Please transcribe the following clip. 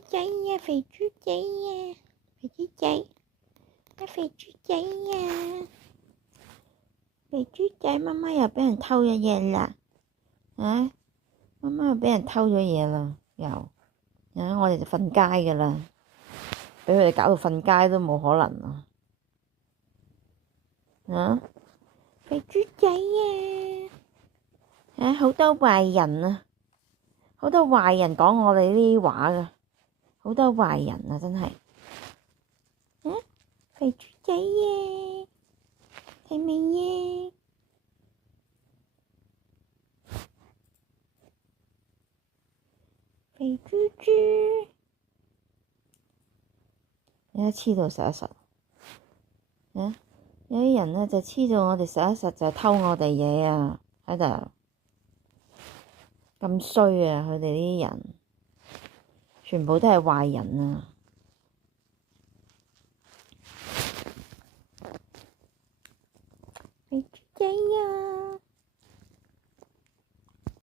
仔啊，肥豬仔啊，肥豬仔，肥豬仔啊，肥豬仔，媽媽又俾人偷咗嘢啦！媽媽又俾人偷咗嘢啦，我哋就瞓街噶啦，俾佢哋搞到瞓街都冇可能啊！肥豬仔啊！好多壞人啊！好多壞人講我哋呢啲話噶，好多壞人啊！真係肥豬仔係咪肥豬豬，有得黐到實一實有啲人呢就黐到我哋實一實，就偷我哋嘢啊！喺度咁衰啊！佢哋呢啲人全部都係壞人啊！肥豬仔啊！